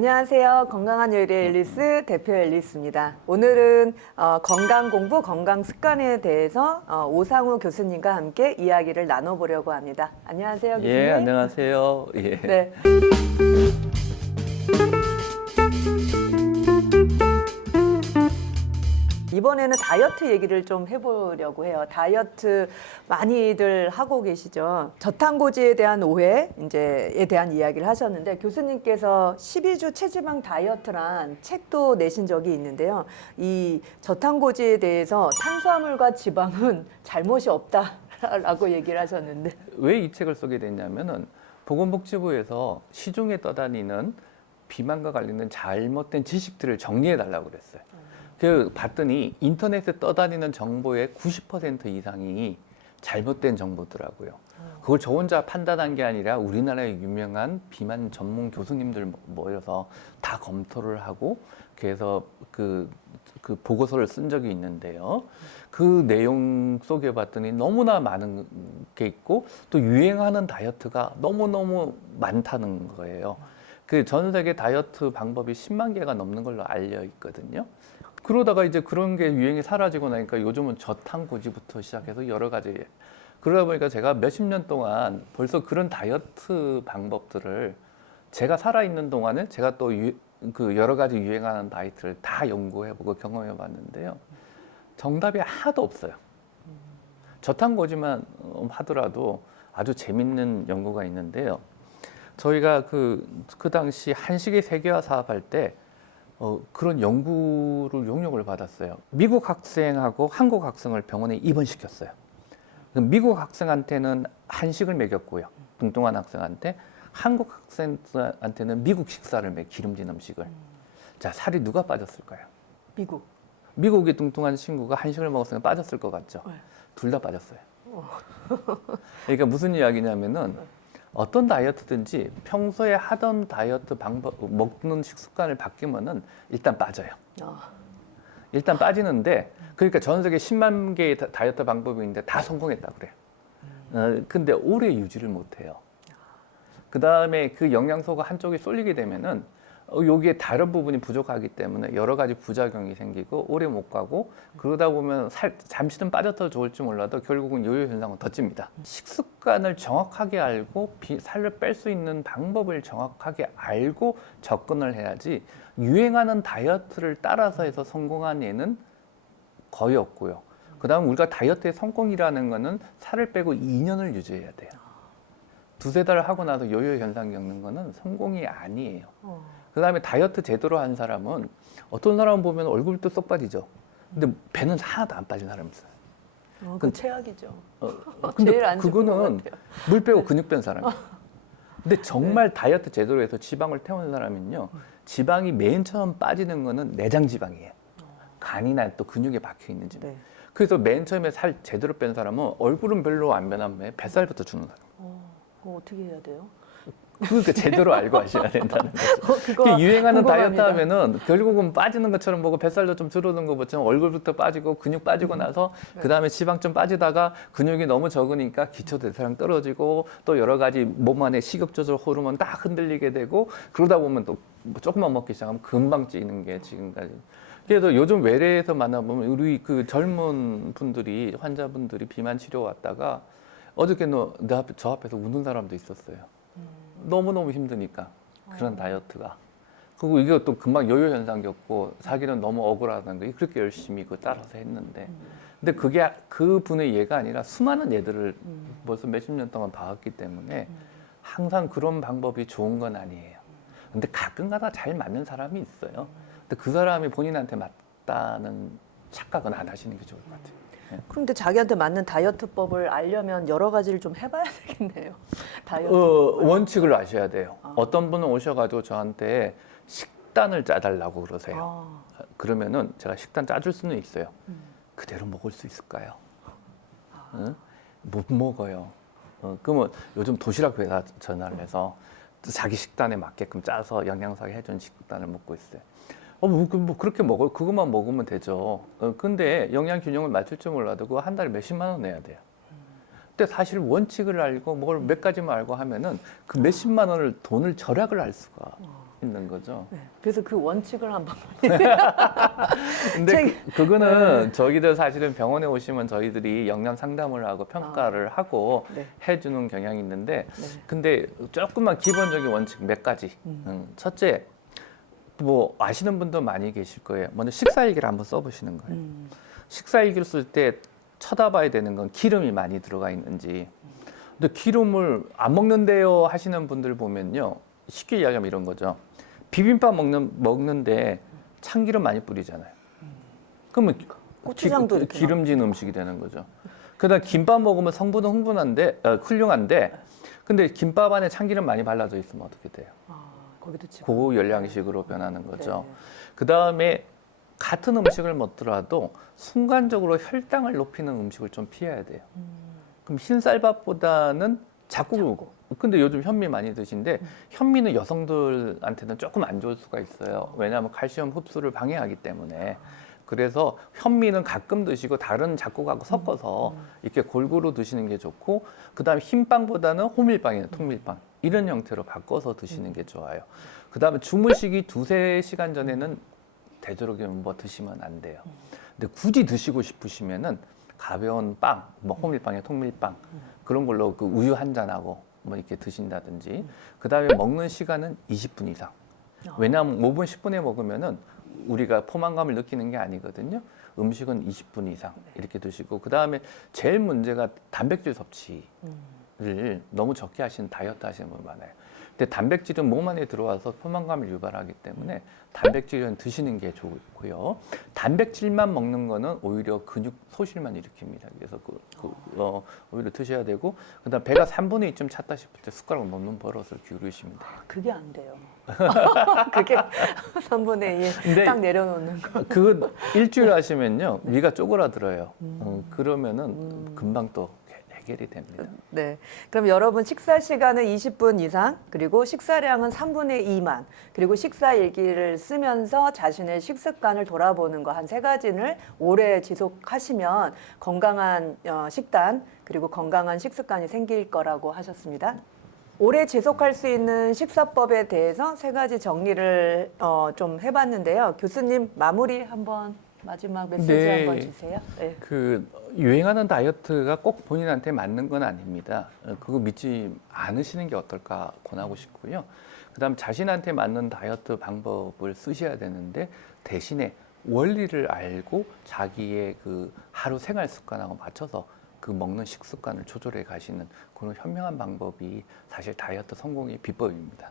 안녕하세요. 건강한 요리 앨리스 대표 앨리스입니다. 오늘은 건강 공부, 건강 습관에 대해서 오상우 교수님과 함께 이야기를 나눠보려고 합니다. 안녕하세요, 교수님. 예, 안녕하세요. 예. 네. 이번에는 다이어트 얘기를 좀 해보려고 해요. 다이어트 많이들 하고 계시죠. 저탄고지에 대한 오해에 대한 이야기를 하셨는데 교수님께서 12주 체지방 다이어트란 책도 내신 적이 있는데요. 이 저탄고지에 대해서 탄수화물과 지방은 잘못이 없다라고 얘기를 하셨는데 왜 이 책을 쓰게 됐냐면은 보건복지부에서 시중에 떠다니는 비만과 관련된 잘못된 지식들을 정리해 달라고 그랬어요. 그 봤더니 인터넷에 떠다니는 정보의 90% 이상이 잘못된 정보더라고요. 그걸 저 혼자 판단한 게 아니라 우리나라의 유명한 비만 전문 교수님들 모여서 다 검토를 하고 그래서 그 보고서를 쓴 적이 있는데요. 그 내용 속에 봤더니 너무나 많은 게 있고 또 유행하는 다이어트가 너무너무 많다는 거예요. 그 전 세계 다이어트 방법이 10만 개가 넘는 걸로 알려 있거든요. 그러다가 이제 그런 게 유행이 사라지고 나니까 요즘은 저탄고지부터 시작해서 여러 가지. 그러다 보니까 제가 몇십 년 동안 벌써 그런 다이어트 방법들을 제가 살아있는 동안에 제가 또 그 여러 가지 유행하는 다이어트를 다 연구해보고 경험해봤는데요. 정답이 하나도 없어요. 저탄고지만 하더라도 아주 재밌는 연구가 있는데요. 저희가 그 당시 한식의 세계화 사업할 때 그런 연구를 용역을 받았어요. 미국 학생하고 한국 학생을 병원에 입원시켰어요. 미국 학생한테는 한식을 먹였고요. 뚱뚱한 학생한테. 한국 학생한테는 미국 식사를 기름진 음식을. 자, 살이 누가 빠졌을까요? 미국. 미국의 뚱뚱한 친구가 한식을 먹었으니까 빠졌을 것 같죠? 네. 둘 다 빠졌어요. 그러니까 무슨 이야기냐면은 어떤 다이어트든지 평소에 하던 다이어트 방법, 먹는 식습관을 바뀌면은 일단 빠져요. 일단 빠지는데, 그러니까 전 세계 10만 개의 다이어트 방법이 있는데 다 성공했다 그래요. 근데 오래 유지를 못 해요. 그 다음에 그 영양소가 한쪽에 쏠리게 되면은 여기에 다른 부분이 부족하기 때문에 여러 가지 부작용이 생기고 오래 못 가고 그러다 보면 잠시는 빠져도 좋을지 몰라도 결국은 요요 현상은 더 찝니다. 식습관을 정확하게 알고 살을 뺄 수 있는 방법을 정확하게 알고 접근을 해야지 유행하는 다이어트를 따라서 해서 성공한 예는 거의 없고요. 그 다음 우리가 다이어트의 성공이라는 거는 살을 빼고 2년을 유지해야 돼요. 두세 달 하고 나서 요요 현상 겪는 거는 성공이 아니에요. 그 다음에 다이어트 제대로 한 사람은 어떤 사람 보면 얼굴도 쏙 빠지죠. 근데 배는 하나도 안 빠진 사람이 있어요. 그 최악이죠. 근데 제일 안 좋은 것 그거는 같아요. 물 빼고 근육 뺀 사람이에요. 근데 정말 다이어트 제대로 해서 지방을 태우는 사람은요, 지방이 맨 처음 빠지는 거는 내장 지방이에요. 간이나 또 근육에 박혀 있는 지방. 네. 그래서 맨 처음에 살 제대로 뺀 사람은 얼굴은 별로 안 변하면 뱃살부터 주는 사람. 그거 어떻게 해야 돼요? 그러니까 제대로 알고 하셔야 된다는 거죠. 그거 유행하는 궁금합니다. 다이어트 하면은 결국은 빠지는 것처럼 보고 뱃살도 좀 줄어든 것처럼 얼굴부터 빠지고 근육 빠지고 나서 그 다음에 지방 좀 빠지다가 근육이 너무 적으니까 기초 대사량 떨어지고 또 여러 가지 몸 안에 식욕 조절 호르몬 딱 흔들리게 되고 그러다 보면 또 조금만 먹기 시작하면 금방 찌는 게 지금까지. 그래서 요즘 외래에서 만나보면 우리 그 젊은 분들이 환자분들이 비만 치료 왔다가 어저께 저 앞에서 우는 사람도 있었어요. 너무너무 힘드니까 그런 다이어트가. 그리고 이것도 금방 요요 현상 겪고 자기는 너무 억울하다는 거 그렇게 열심히 그 따라서 했는데 근데 그게 그 분의 예가 아니라 수많은 예들을 벌써 몇십 년 동안 봐왔기 때문에 항상 그런 방법이 좋은 건 아니에요. 근데 가끔가다 잘 맞는 사람이 있어요. 근데 그 사람이 본인한테 맞다는 착각은 안 하시는 게 좋을 것 같아요. 그런데 자기한테 맞는 다이어트법을 알려면 여러 가지를 좀 해봐야 되겠네요. 다이어트. 원칙을 아셔야 돼요. 어떤 분은 오셔가지고 저한테 식단을 짜달라고 그러세요. 그러면은 제가 식단 짜줄 수는 있어요. 그대로 먹을 수 있을까요? 응? 못 먹어요. 그러면 요즘 도시락 회사 전화를 해서 자기 식단에 맞게끔 짜서 영양사가 해준 식단을 먹고 있어요. 뭐 그렇게 먹어요. 그것만 먹으면 되죠. 근데 영양 균형을 맞출 줄 몰라도 그거 한 달에 몇십만 원 내야 돼요. 근데 사실 원칙을 알고 뭘 몇 가지만 알고 하면은 그 몇십만 원을 돈을 절약을 할 수가 있는 거죠. 네. 그래서 그 원칙을 한번 근데 그거는 저희들 사실은 병원에 오시면 저희들이 영양 상담을 하고 평가를 하고 네. 해주는 경향이 있는데 네. 근데 조금만 기본적인 원칙 몇 가지. 첫째, 뭐 아시는 분도 많이 계실 거예요. 먼저 식사일기를 한번 써보시는 거예요. 식사일기를 쓸 때 쳐다봐야 되는 건 기름이 많이 들어가 있는지. 근데 기름을 안 먹는데요 하시는 분들 보면요. 쉽게 이야기하면 이런 거죠. 비빔밥 먹는데 참기름 많이 뿌리잖아요. 그러면 고추장도 이렇게 기름진 음식이 되는 거죠. 그다음 김밥 먹으면 성분은 훌륭한데 근데 김밥 안에 참기름 많이 발라져 있으면 어떻게 돼요? 거기도 지금. 고열량식으로 변하는 거죠. 네. 그다음에 같은 음식을 먹더라도 순간적으로 혈당을 높이는 음식을 좀 피해야 돼요. 그럼 흰쌀밥보다는 잡곡. 근데 요즘 현미 많이 드신데 현미는 여성들한테는 조금 안 좋을 수가 있어요. 왜냐하면 칼슘 흡수를 방해하기 때문에. 그래서 현미는 가끔 드시고 다른 잡곡하고 섞어서 이렇게 골고루 드시는 게 좋고 그다음에 흰빵보다는 호밀빵이나 통밀빵 이런 형태로 바꿔서 드시는 게 좋아요. 그다음에 주무시기 2-3시간 전에는 되도록이면 뭐 드시면 안 돼요. 근데 굳이 드시고 싶으시면은 가벼운 빵, 뭐 호밀빵에 통밀빵 그런 걸로 그 우유 한 잔하고 뭐 이렇게 드신다든지 그다음에 먹는 시간은 20분 이상. 왜냐하면 5분, 10분에 먹으면은 우리가 포만감을 느끼는 게 아니거든요. 음식은 20분 이상 이렇게 드시고 그다음에 제일 문제가 단백질 섭취를 너무 적게 하시는 다이어트 하시는 분 많아요. 근데 단백질은 몸 안에 들어와서 포만감을 유발하기 때문에 단백질은 드시는 게 좋고요. 단백질만 먹는 거는 오히려 근육 소실만 일으킵니다. 그래서 오히려 드셔야 되고 그다음 배가 3분의 2쯤 찼다 싶을 때 숟가락 먹는 버릇을 기울이시면 돼요. 그게 안 돼요. 그게 3분의 2 딱 내려놓는 거. 그거 일주일 하시면요 위가 쪼그라들어요. 그러면은 금방 또 해결이 됩니다. 네. 그럼 여러분 식사 시간은 20분 이상, 그리고 식사량은 3분의 2만, 그리고 식사 일기를 쓰면서 자신의 식습관을 돌아보는 거 한 3가지를 오래 지속하시면 건강한 식단, 그리고 건강한 식습관이 생길 거라고 하셨습니다. 오래 지속할 수 있는 식사법에 대해서 3가지 정리를 좀 해봤는데요. 교수님 마무리 한번 마지막 메시지 네. 한번 주세요. 네. 그 유행하는 다이어트가 꼭 본인한테 맞는 건 아닙니다. 그거 믿지 않으시는 게 어떨까 권하고 싶고요. 그다음 자신한테 맞는 다이어트 방법을 쓰셔야 되는데 대신에 원리를 알고 자기의 그 하루 생활 습관하고 맞춰서 그 먹는 식습관을 조절해 가시는 그런 현명한 방법이 사실 다이어트 성공의 비법입니다.